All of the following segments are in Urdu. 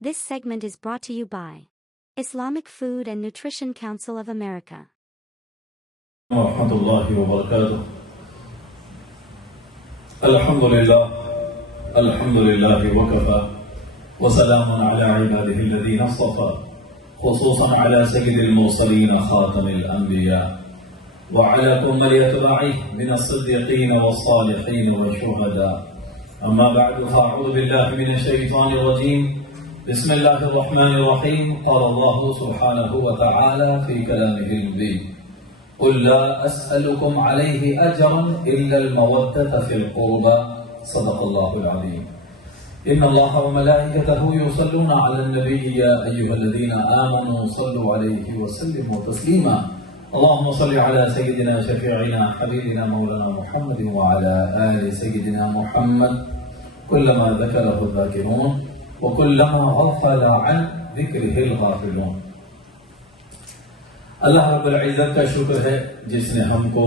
This segment is brought to you by Islamic Food and Nutrition Council of America. ورحمة الله وبركاته. الحمد لله وكفى وسلام على عباده الذين اصطفى خصوصا على سيد المرسلين خاتم الأنبياء وعلى كمل يتبعه من الصديقين والصالحين والشهداء. أما بعد فأعوذ بالله من الشيطان الرجيم. بسم الله الرحمن الرحيم. قال الله سبحانه وتعالى في كلامه المبين: قل لا أسألكم عليه أجرا إلا المودة في القربى. صدق الله العظيم. إن الله وملائكته يصلون على النبي يا أيها الذين آمنوا صلوا عليه وسلموا تسليما. اللهم صل على سيدنا شفيعنا حبيبنا مولانا محمد وعلى آل سيدنا محمد كلما ذكره الذاكرون وكلما غفل عن ذکرہ الغافلون. اللہ رب العزت کا شکر ہے جس نے ہم کو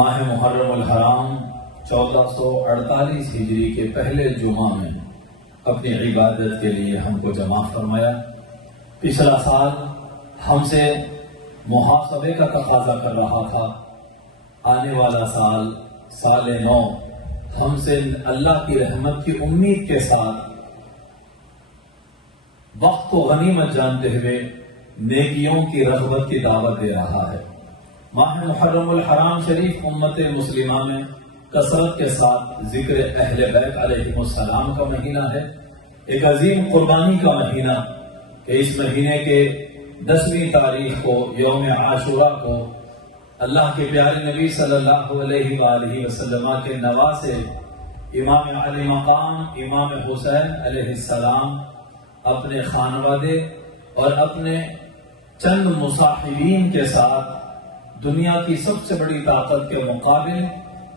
ماہ محرم الحرام 1448 ہجری کے پہلے جمعہ میں اپنی عبادت کے لیے ہم کو جمع فرمایا. پچھلا سال ہم سے محاسبے کا تقاضا کر رہا تھا. آنے والا سال سال نو ہم سے اللہ کی رحمت کی امید کے ساتھ وقت کو غنیمت جانتے ہوئے نیکیوں کی رغبت کی دعوت دے رہا ہے. ماہ محرم الحرام شریف امت مسلمہ میں کثرت کے ساتھ ذکر اہل بیت علیہم السلام کا مہینہ ہے. ایک عظیم قربانی کا مہینہ کہ اس مہینے کے 10ویں تاریخ کو یوم عاشوراء کو اللہ کے پیارے نبی صلی اللہ علیہ وآلہ وسلم کے نواسے امام علی مقام امام حسین علیہ السلام اپنے خانوادے اور اپنے چند مصاحبین کے ساتھ دنیا کی سب سے بڑی طاقت کے مقابل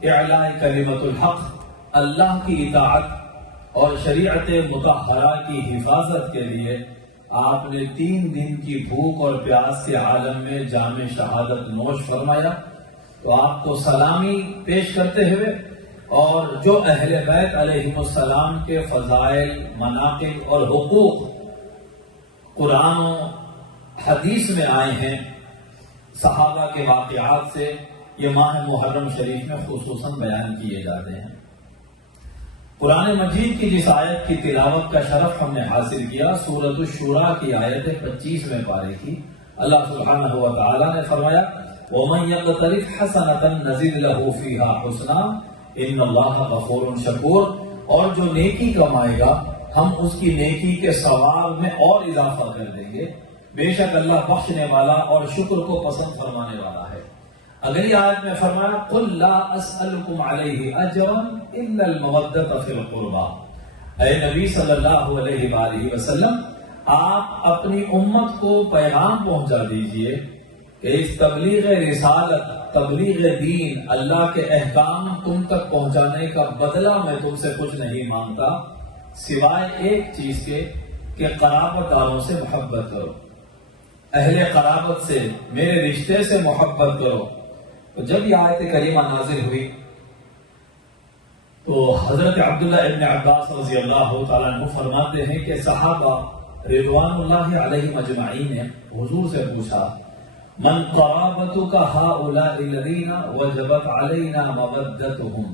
اعلاء کلمت الحق، اللہ کی اطاعت اور شریعت مطہرہ کی حفاظت کے لیے آپ نے 3 دن کی بھوک اور پیاس کے عالم میں جام شہادت نوش فرمایا. تو آپ کو سلامی پیش کرتے ہوئے اور جو اہل بیت علیہم السلام کے فضائل، مناقب اور حقوق قرآن و حدیث میں آئے ہیں صحابہ کے واقعات سے، یہ ماہ محرم شریف میں خصوصاً بیان کیے جاتے ہیں. قرآن مجید کی جس آیت کی تلاوت کا شرف ہم نے حاصل کیا، سورۃ الشورى کی آیت 25 میں پارے کی، اللہ سبحانہ و تعالی نے فرمایا: وَمَن يَقْتَرِفْ حَسَنَةً نَزِدْ لَهُ فِيهَا حُسْنًا إِنَّ اللَّهَ غَفُورٌ شَكُورٌ. اور جو نیکی کمائے گا ہم اس کی نیکی کے ثواب میں اور اضافہ کر دیں گے. بے شک اللہ بخشنے والا اور شکر کو پسند فرمانے والا ہے. اگلی آیت میں فرمایا: قُلْ لَا أَسْأَلُكُمْ عَلَيْهِ أَجْرًا إِلَّا الْمَوَدَّةَ فِي الْقُرْبَى. اے نبی صلی اللہ علیہ وآلہ وسلم، آپ اپنی امت کو پیغام پہنچا دیجئے کہ اس تبلیغ رسالت، تبلیغ دین، اللہ کے احکام تم تک پہنچانے کا بدلہ میں تم سے کچھ نہیں مانگتا سوائے ایک چیز کے کہ قرابت داروں سے محبت کرو، اہل قرابت سے، میرے رشتے سے محبت کرو. تو جب یہ آیت کریمہ نازل ہوئی تو حضرت عبداللہ ابن عباس رضی اللہ تعالیٰ عنہ فرماتے ہیں کہ صحابہ رضوان اللہ علیہم اجمعین نے حضور سے پوچھا: من قرابتک ہؤلاء الذین وجبت علینا مودتهم.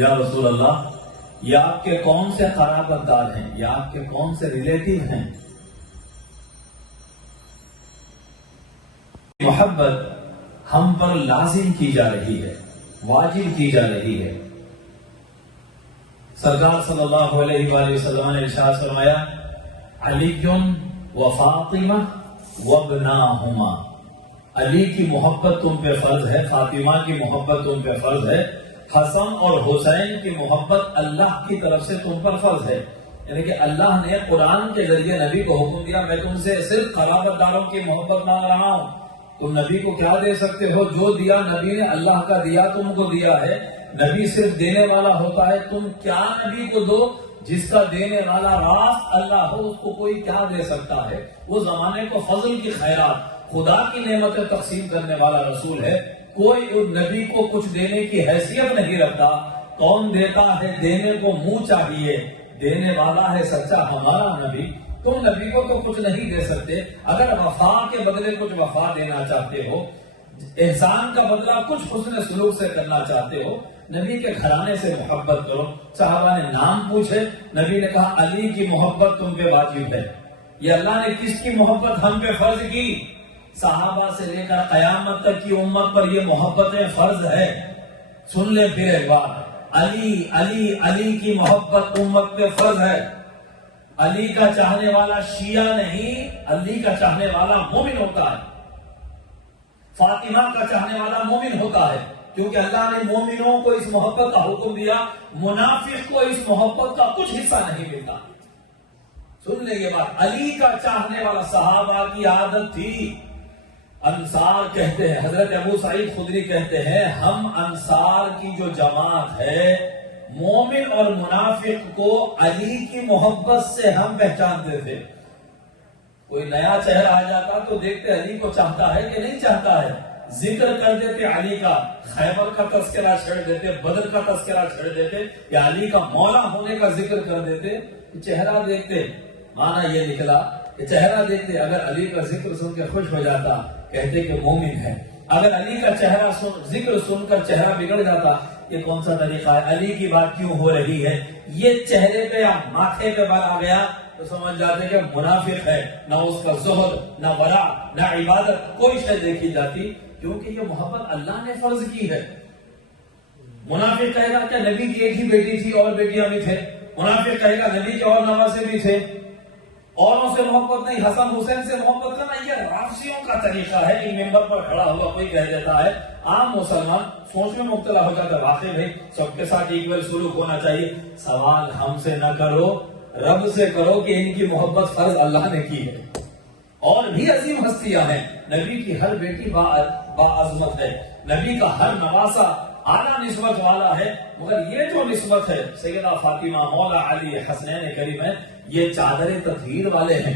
یا رسول اللہ، یہ آپ کے کون سے قرابت دار ہیں، یہ آپ کے کون سے ریلیٹیو ہیں؟ محبت ہم پر لازم کی جا رہی ہے، واجب کی جا رہی ہے. سرکار صلی اللہ علیہ وآلہ وسلم نے ارشاد فرمایا: علی و فاطمہ وابناہما. علی کی محبت تم پہ فرض ہے، فاطمہ کی محبت تم پہ فرض ہے، حسن اور حسین کی محبت اللہ کی طرف سے تم پر فرض ہے. یعنی کہ اللہ نے قرآن کے ذریعے نبی کو حکم دیا: میں تم سے صرف قرابت داروں کی محبت مانگ رہا ہوں. تم نبی کو کیا دے سکتے ہو؟ جو دیا نبی نے اللہ کا دیا تم کو دیا ہے. نبی صرف دینے والا ہوتا ہے. تم کیا نبی کو دو جس کا دینے والا راست اللہ ہو، اس کو کوئی کیا دے سکتا ہے؟ وہ زمانے کو فضل کی خیرات، خدا کی نعمتیں تقسیم کرنے والا رسول ہے. کوئی اس نبی کو کچھ دینے کی حیثیت نہیں رکھتا کون دیتا ہے دینے کو منہ چاہیے، دینے والا ہے سچا ہمارا نبی۔ تم نبی کو تو کچھ نہیں دے سکتے، اگر وفا کے بدلے کچھ وفا دینا چاہتے ہو، احسان کا بدلہ کچھ حسن سلوک سے کرنا چاہتے ہو، نبی کے گھرانے سے محبت کرو۔ صحابہ نے نام پوچھے، نبی نے کہا علی کی محبت تم پہ واجب ہے۔ یہ اللہ نے کس کی محبت ہم پہ فرض کی؟ صحابہ سے لے کر قیامت تک کی امت پر یہ محبتیں فرض ہے۔ سن لے پھر ایک بار، علی علی علی کی محبت امت پہ فرض ہے۔ علی کا چاہنے والا شیعہ نہیں، علی کا چاہنے والا مومن ہوتا ہے، فاطمہ کا چاہنے والا مومن ہوتا ہے، کیونکہ اللہ نے مومنوں کو اس محبت کا حکم دیا، منافق کو اس محبت کا کچھ حصہ نہیں ملتا۔ سن لیں یہ بات، علی کا چاہنے والا، صحابہ کی عادت تھی۔ انصار کہتے ہیں، حضرت ابو سعید خدری کہتے ہیں، ہم انصار کی جو جماعت ہے، مومن اور منافق کو علی کی محبت سے ہم پہچانتے تھے۔ کوئی نیا چہرہ آ جاتا تو دیکھتے علی کو چاہتا ہے کہ نہیں چاہتا ہے، ذکر کر دیتے علی کا، خیبر کا تذکرہ چھیڑ دیتے، بدر کا تذکرہ چھیڑ دیتے، یا علی کا مولا ہونے کا ذکر کر دیتے۔ چہرہ دیکھتے، معنی یہ نکلا کہ چہرہ دیکھتے، اگر علی کا ذکر سن کے خوش ہو جاتا کہتے کہ مومن ہے، اگر علی کا چہرہ ذکر سن کر چہرہ بگڑ جاتا، یہ کون سا طریقہ ہے، علی کی بات کیوں ہو رہی ہے، یہ چہرے پہ یا ماتھے پہ بل آ گیا تو سمجھ جاتے کہ منافق ہے، نہ اس کا زہد، نہ ورع، نہ عبادت، کوئی شے دیکھی جاتی، کیونکہ یہ محبت اللہ نے فرض کی ہے۔ منافق کہے گا کہ نبی کی ایک ہی بیٹی تھی اور بیٹیاں بھی تھے، منافق کہے گا نبی کے اور نواسے بھی تھے، اوروں سے محبت نہیں، حسن حسین سے محبت کرنا، یہ رافضیوں کا طریقہ ہے۔ ایک ممبر پر کھڑا ہوا کوئی کہہ دیتا ہے، عام مسلمان سوچ میں مبتلا ہو جاتا ہے، واقعی بھائی سب کے ساتھ ایکول سلوک ہونا چاہیے۔ سوال ہم سے نہ کرو، رب سے کرو کہ ان کی محبت فرض اللہ نے کی ہے۔ اور بھی عظیم ہستیاں ہیں، نبی کی ہر بیٹی باعظمت ہے، نبی کا ہر نواسا اعلیٰ نسبت والا ہے، مگر یہ جو نسبت ہے سیدہ فاطمہ، مولا علی، حسنین کریم ہے، یہ چادر تطہیر والے ہیں۔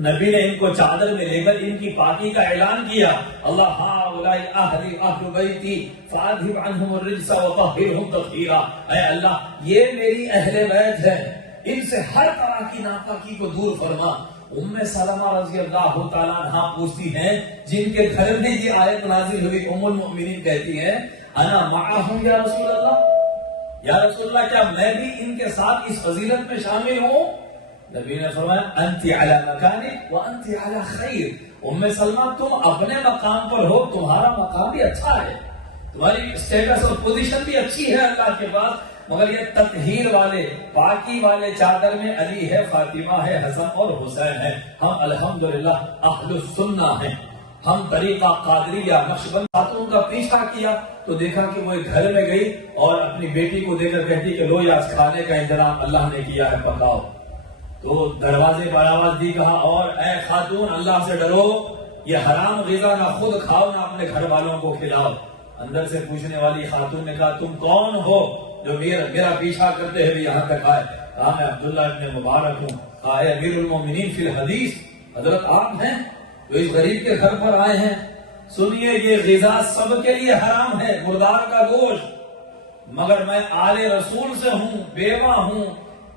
نبی نے ان کو چادر میں لے کر ان کی پاکی کا اعلان کیا، اللہ ہؤلاء اہلی اہل بیتی فاذھب عنہم الرجس وطہرہم تطہیرا، اے اللہ یہ میری اہل بیت ہے، ان سے ہر طرح کی ناپاکی کو دور فرما۔ ام سلمہ رضی اللہ تعالیٰ عنہا پوچھتی ہیں، جن کے گھر میں یہ آیت نازل ہوئی، ام المؤمنین کہتی ہیں انا معہم یا رسول اللہ، یا رسول اللہ کیا میں بھی ان کے ساتھ اس فضیلت میں شامل ہوں؟ نبی نے فرمایا انت علی مکانک وانت علی خیر، ام سلمہ تم اپنے مقام پر ہو، تمہارا مقام بھی اچھا ہے، تمہاری اسٹیٹس اور پوزیشن بھی اچھی ہے اللہ کے پاس، مگر یہ تطہیر والے، پاکی والے چادر میں علی ہے، فاطمہ ہے، حسن اور حسین ہے۔ ہم الحمدللہ اہل السنہ ہیں، ہم طریقہ قادریہ نقشبند خاتون کا پیچھا کیا تو دیکھا کہ وہ ایک گھر میں گئی اور اپنی بیٹی کو دے کر کہتی کہ لو آج کھانے کا انتظام اللہ نے کیا ہے، پکاؤ۔ تو دروازے پر آواز دی، کہا اور اے خاتون اللہ سے ڈرو، یہ حرام غذا نہ خود کھاؤ نہ اپنے گھر والوں کو کھلاؤ۔ اندر سے پوچھنے والی خاتون نے کہا تم کون ہو جو میرا پیچھا کرتے ہوئے یہاں تک آئے؟ کہا میں عبداللہ ابن مبارک ہوں۔ کہا اے امیر المومنین فی الحدیث، حضرت آپ ہیں جو اس غریب کے گھر پر آئے ہیں، سنیے یہ غذا سب کے لیے حرام ہے، مردار کا گوشت، مگر میں آل رسول سے ہوں، بیوہ ہوں،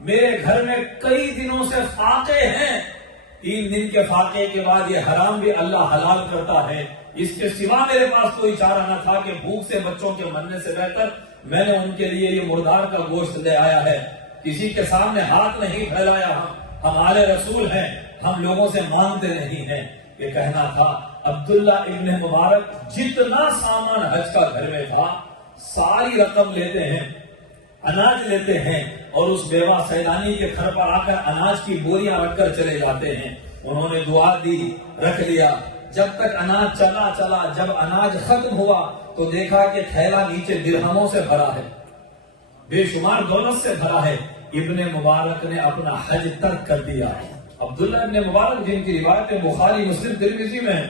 میرے گھر میں کئی دنوں سے فاقے ہیں، 3 دن کے فاقے کے بعد یہ حرام بھی اللہ حلال کرتا ہے، اس کے سوا میرے پاس کوئی چارہ نہ تھا کہ بھوک سے بچوں کے مرنے سے بہتر میں نے ان کے لیے یہ مردار کا گوشت لے آیا ہے، کسی کے سامنے ہاتھ نہیں پھیلایا، ہم آل رسول ہیں، ہم لوگوں سے مانگتے نہیں ہیں، یہ کہنا تھا۔ عبداللہ ابن مبارک جتنا سامان حج کا گھر میں تھا ساری رقم لیتے ہیں، اناج لیتے ہیں اور اس بیوہ سیلانی کے گھر پر آ کر اناج کی بوریاں رکھ کر چلے جاتے ہیں۔ انہوں نے دعا دی، رکھ لیا، جب تک اناج چلا، جب اناج ختم ہوا تو دیکھا کہ تھیلا نیچے درہموں سے بھرا ہے، بے شمار دولت سے بھرا ہے۔ ابن مبارک نے اپنا حج ترک کر دیا۔ عبداللہ ابن مبارک جن کی روایت بخاری مسلم ترمذی میں،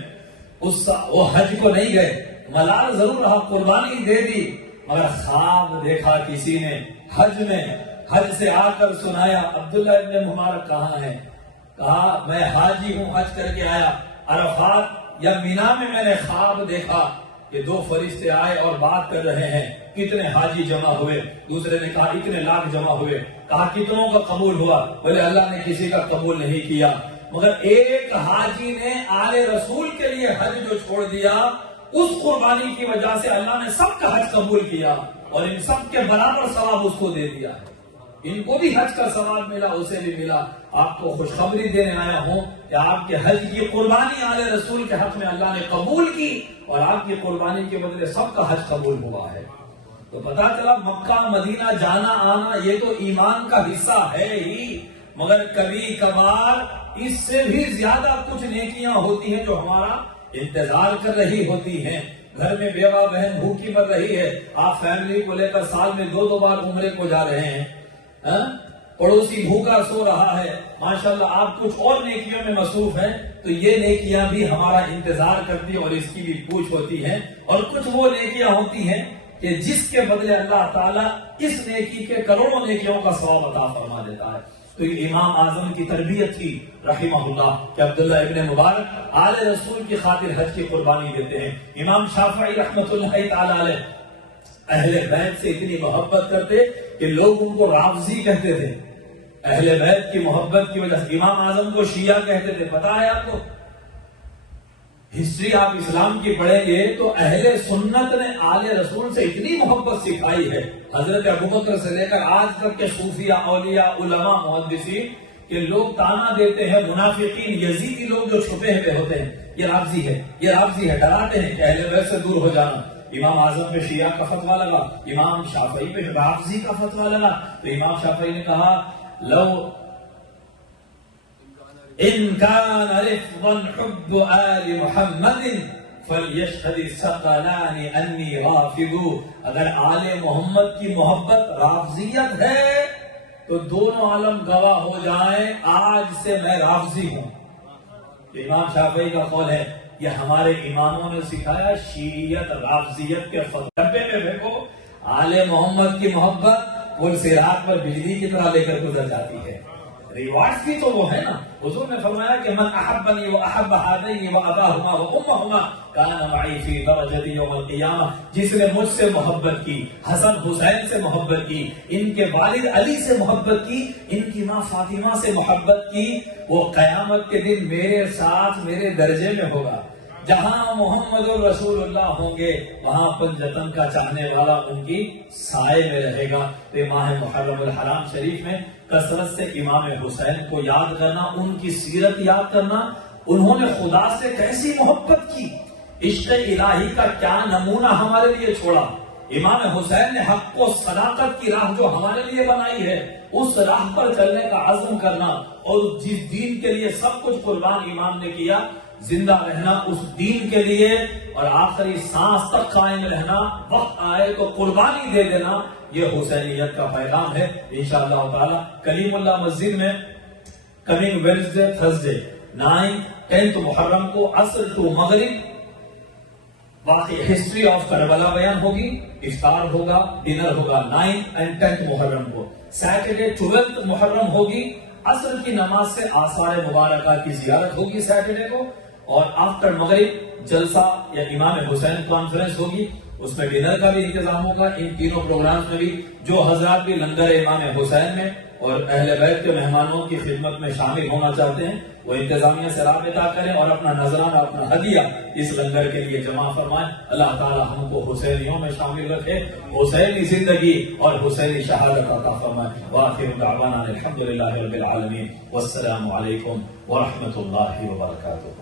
وہ حج کو نہیں گئے، ملال ضرور رہا، قربانی دے دی، مگر خواب دیکھا کسی نے حج میں، حج سے آ کر سنایا عبداللہ ابن مبارک کہاں ہے؟ کہا میں حاجی ہوں، حج کر کے آیا، عرفات یا مینا میں میں نے خواب دیکھا یہ دو فرشتے آئے اور بات کر رہے ہیں، کتنے حاجی جمع ہوئے؟ دوسرے نے کہا اتنے لاکھ جمع ہوئے۔ کہا کتنوں کا قبول ہوا؟ بولے اللہ نے کسی کا قبول نہیں کیا، مگر ایک حاجی نے آل رسول کے لیے حج جو چھوڑ دیا، اس قربانی کی وجہ سے اللہ نے سب کا حج قبول کیا اور ان سب کے برابر ثواب اس کو دے دیا۔ ان کو بھی حج کا ثواب ملا، اسے بھی ملا۔ آپ کو خوشخبری دینے آیا ہوں کہ آپ کے حج کی قربانی آل رسول کے حق میں اللہ نے قبول کی اور آپ کی قربانی کے بدلے سب کا حج قبول ہوا ہے۔ تو پتا چلا مکہ مدینہ جانا آنا یہ تو ایمان کا حصہ ہے ہی، مگر کبھی کبھار اس سے بھی زیادہ کچھ نیکیاں ہوتی ہیں جو ہمارا انتظار کر رہی ہوتی ہیں۔ گھر میں بیوہ بہن بھوکی مر رہی ہے، آپ فیملی کو لے کر سال میں 2 بار عمرے کو جا رہے ہیں، پڑوسی بھوکا سو رہا ہے، ماشاءاللہ آپ کچھ اور نیکیوں میں مصروف ہیں، تو یہ نیکیاں بھی ہمارا انتظار کرتی ہیں اور اس کی بھی پوچھ ہوتی ہے۔ اور کچھ وہ نیکیاں ہوتی ہیں کہ جس کے بدلے اللہ تعالیٰ اس نیکی کے کروڑوں نیکیوں کا ثواب عطا فرما دیتا ہے۔ تو یہ امام اعظم کی تربیت تھی رحمہ اللہ کہ عبداللہ ابن مبارک آل رسول کی خاطر حج کی قربانی دیتے ہیں۔ امام شافعی رحمۃ اللہ تعالی علیہ اہل بیت سے اتنی محبت کرتے کہ لوگ ان کو رافضی کہتے تھے۔ اہل بیت کی محبت کی وجہ سے امام اعظم کو شیعہ کہتے تھے۔ پتا ہے آپ کو ہسٹری آپ اسلام کی پڑھیں گے تو اہل سنت نے آل رسول سے اتنی محبت سکھائی ہے، حضرت ابوبکر سے لے کر آج تک کے صوفیاء، اولیاء، علماء، محدثین، کہ لوگ تانا دیتے ہیں منافقین یزیدی لوگ جو چھپے ہوئے ہوتے ہیں، یہ رافضی ہے، یہ رافضی ہے، ڈراتے ہیں کہ اہل بیت سے دور ہو جانا۔ امام اعظم پہ شیعہ کا فتویٰ لگا، امام شافعی پہ رافضی کا فتویٰ لگا، تو امام شافعی نے کہا لو ان كان رفضا حب آل محمد فليشهد الثقلان انی رافض۔ اگر آل محمد کی محبت رافضیت ہے تو دونوں عالم گواہ ہو جائیں آج سے میں رافضی ہوں۔ امام شافعی کا قول ہے، یہ ہمارے اماموں نے سکھایا، شیعیت رافضیت کے فتوے میں دیکھو آل محمد کی محبت پل صراط پر بجلی کی طرح لے کر گزر جاتی ہے۔ ریواج کی تو وہ ہے نا، حضور نے فرمایا کہ من احبنی واحب هذین واباهما وامهما کان معی فی درجۃ یوم القیامہ، جس نے مجھ سے محبت کی، حسن حسین سے محبت کی، ان کے والد علی سے محبت کی، ان کی ماں فاطمہ سے محبت کی، وہ قیامت کے دن میرے ساتھ میرے درجے میں ہوگا۔ جہاں محمد الرسول اللہ ہوں گے وہاں پنجتن کا چاہنے والا ان کی سائے میں رہے گا۔ تو ماہ محرم الحرام شریف میں کثرت سے امام حسین کو یاد کرنا، ان کی سیرت یاد کرنا، انہوں نے خدا سے کیسی محبت کی، عشق الہی کا کیا نمونہ ہمارے لیے چھوڑا۔ امام حسین نے حق و صداقت کی راہ جو ہمارے لیے بنائی ہے، اس راہ پر چلنے کا عزم کرنا، اور جس دین کے لیے سب کچھ قربان امام نے کیا، زندہ رہنا اس دین کے لیے اور آخری سانس تک قائم رہنا، وقت آئے تو قربانی دے دینا، یہ حسینیت کا پیغام ہے۔ انشاءاللہ تعالی کلیم اللہ مسجد میں کمنگ ویڈنسڈے تھرسڈے 9-10 محرم کو عصر ٹو مغرب باقی ہسٹری آف کربلا بیان ہوگی، افطار ہوگا، ڈنر ہوگا 9 اور 10 محرم کو۔ سیٹرڈے 12 محرم ہوگی، عصر کی نماز سے آثار مبارکہ کی زیارت ہوگی سیٹرڈے کو، اور آفٹر مغرب جلسہ یا امام حسین کانفرنس ہوگی، اس میں ڈنر کا بھی انتظام ہوگا۔ ان تینوں پروگرامز میں بھی جو حضرات بھی لنگر امام حسین میں اور اہل بیت کے مہمانوں کی خدمت میں شامل ہونا چاہتے ہیں وہ انتظامیہ سے رابطہ کریں اور اپنا نذرانہ، اپنا ہدیہ اس لنگر کے لیے جمع فرمائیں۔ اللہ تعالی ہم کو حسینیوں میں شامل رکھے، حسینی زندگی اور حسینی شہادت عطا فرمائے۔ وآخر دعوانا الحمدللہ رب العالمین، والسلام علیکم ورحمۃ اللہ وبرکاتہ۔